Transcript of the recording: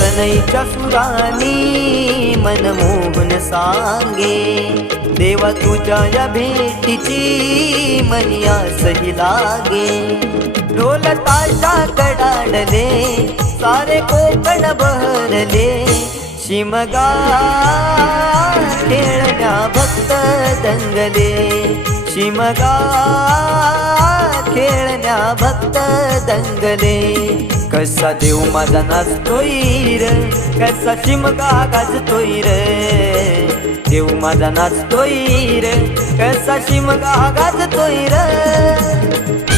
सनईच्या सुरानी मनमोहन सांगे, देवा तुझ्या या भेटीची मनी आसही लागे। ढोल ताशा कडाडले सारे कोकण बहरले, शिमगा खेळण्या भक्त दंगले, शिमगा खेळण्या भक्त दंगले। कसा देव माझा नाचतोय र, कसा शिमगा गाजतोय र, देव माझा नाचतोय र, कसा शिमगा गाजतोय र।